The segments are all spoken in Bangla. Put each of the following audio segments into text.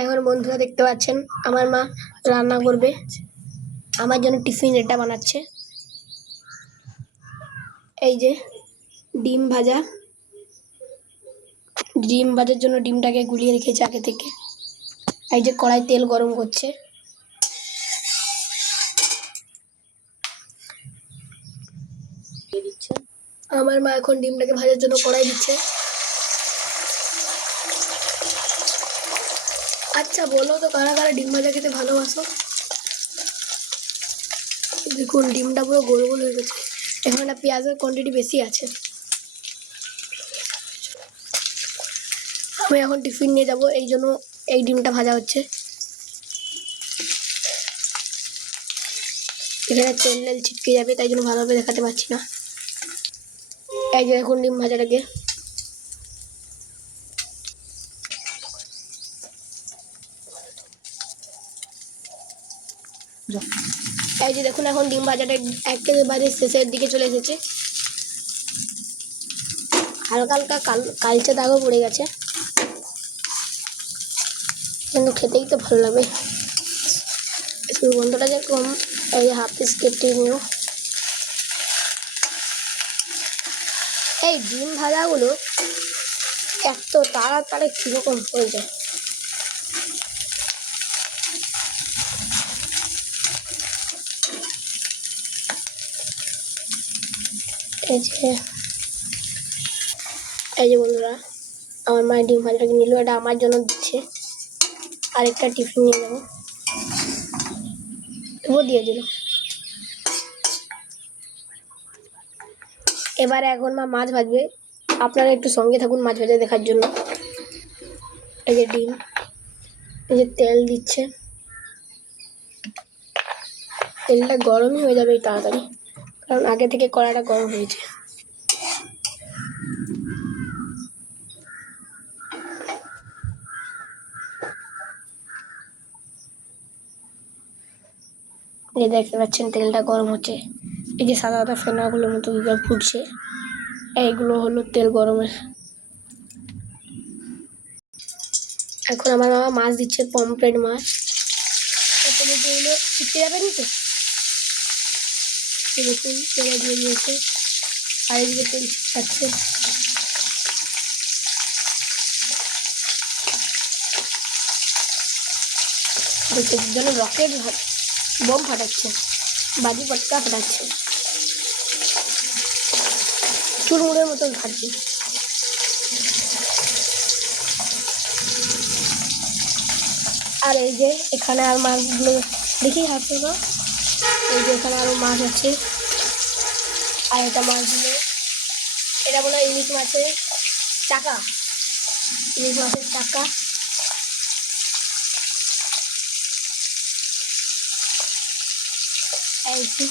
এখন বন্ধুরা দেখতে পাচ্ছেন আমার মা রান্না করবে, আমার জন্য টিফিন এটা বানাচ্ছে। এই যে ডিম ভাজা, ডিম ভাজার জন্য ডিমটাকে গুলিয়ে রেখেছে আগে থেকে। এই যে কড়াই তেল গরম করছে, আমার মা এখন ডিমটাকে ভাজার জন্য কড়াই দিচ্ছে। আচ্ছা বলো তো কারা কারা ডিম ভাজা খেতে ভালোবাসো? দেখুন ডিমটা পুরো গোল গোল হয়ে গেছে, এখানে পেঁয়াজের কোয়ান্টিটি বেশি আছে। আমি এখন টিফিন নিয়ে যাব, এই জন্য এই ডিমটা ভাজা হচ্ছে। এখানে তেল তেল ছিটকে যাবে, তাই জন্য ভালোভাবে দেখাতে পারছি না। এই যে দেখুন ডিম ভাজাটাকে এই যে দেখুন এখন ডিম ভাজাটা একেবারে শেষের দিকে চলে এসেছে। হালকা হালকা কালচে দাগও পড়ে গেছে, কিন্তু খেতেই তো ভালো লাগবে। গন্ধটা যেরকম, এই হাফ পিস কেটে নিও। এই ডিম ভাজাগুলো এত তাড়াতাড়ি কিরকম হয়ে যায়। এই যে বন্ধুরা আমার মায়ের ডিম ভাজাটাকে নিল, এটা আমার জন্য দিচ্ছে। আরেকটা টিফিন নিয়ে নেবো, তবুও দিয়ে দিল। এবারে এখন মা মাছ ভাজবে, আপনারা একটু সঙ্গে থাকুন মাছ ভাজা দেখার জন্য। এই যে ডিম, এই যে তেল দিচ্ছে, তেলটা গরমই হয়ে যাবে তাড়াতাড়ি, কারণ আগে থেকে কড়াইটা গরম হয়েছে। এই দেখতে পাচ্ছেন তেলটা গরম হচ্ছে, এই যে সাদা সাদা ফেনাগুলোর মতো ফুটছে, এইগুলো হলো তেল গরমের। এখন আমার বাবা মাছ দিচ্ছে, পমফ্রেট মাছ। তেলে দিলে ছিটকে যাবে নিচে, দেখুন তেলে দিয়ে দিয়েছে, আর এদিকে তেল ছিটকাচ্ছে। যেন রকেট বোম ফাটাচ্ছে, বাজি পটকা ফাটাচ্ছে, চুরমুড়ের মতন ফাটছে। আর এই যে এখানে আর মাছগুলো দেখি হাতে তো, এই যে এখানে আরো মাছ আছে। আর এটা মাছগুলো, এটা বলে ইলিশ মাছের চাকা, ইলিশ মাছের চাকা। এই যে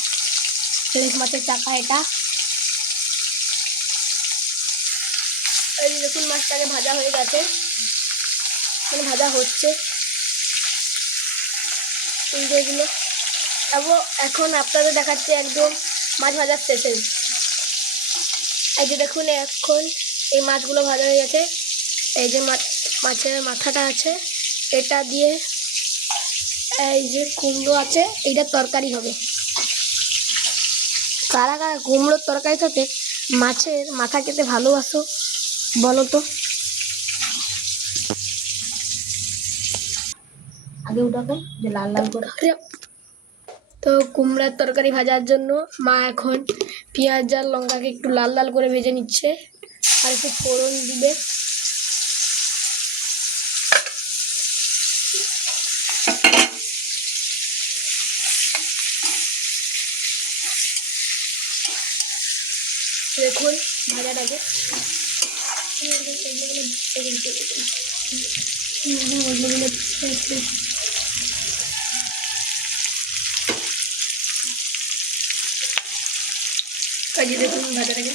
ইলিশ মাছের চাকা এটা। এই দেখুন মাছটাকে ভাজা হয়ে গেছে, মানে ভাজা হচ্ছে এগুলো। তারপর এখন আপনাদের দেখাচ্ছে একদম মাছ ভাজার শেষে। এই যে দেখুন এখন এই মাছগুলো ভাজা হয়ে গেছে। এই যে মাছের মাথাটা আছে, এটা দিয়ে এই যে কুমড়ো আছে, এইটা তরকারি হবে। কারা কারা কুমড়োর তরকারির সাথে মাছের মাথা খেতে ভালোবাসো বলো তো? আগে ওটাকে যে লাল লাল করে। তো কুমড়ার তরকারি ভাজার জন্য মা এখন পেঁয়াজ আর লঙ্কাকে একটু লাল লাল করে ভেজে নিচ্ছে, আর একটু ফোড়ন দিবে। দেখুন ভাজাটাকে দেখুন ভাজাটাকে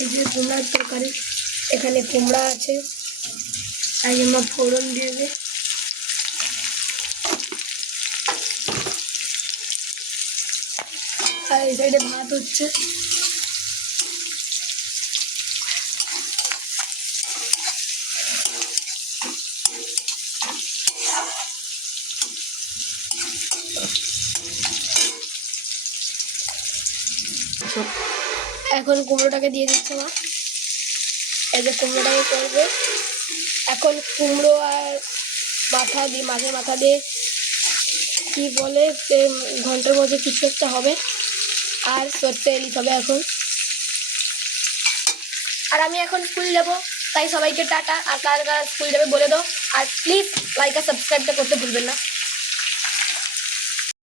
এই যে কুমড়ার তরকারি, এখানে কুমড়া আছে, আর মা ফোড়ন দেবে। আর এই সাইডে ভাত হচ্ছে। এখন কুমড়োটাকে দিয়ে দিচ্ছে মা। এই যে কুমড়োটাকে করবে এখন। কুমড়ো আর মাথা দিয়ে, মাছের মাথা দিয়ে কি বলে ঘন্টার মধ্যে কিছু একটা হবে, আর সর্ষে ইলিশ হবে এখন। আর আমি এখন স্কুল যাবো, তাই সবাইকে টাটা। আর কার কার স্কুল যাবে বলে দাও, আর প্লিজ লাইক আর সাবস্ক্রাইবটা করতে ভুলবেন না।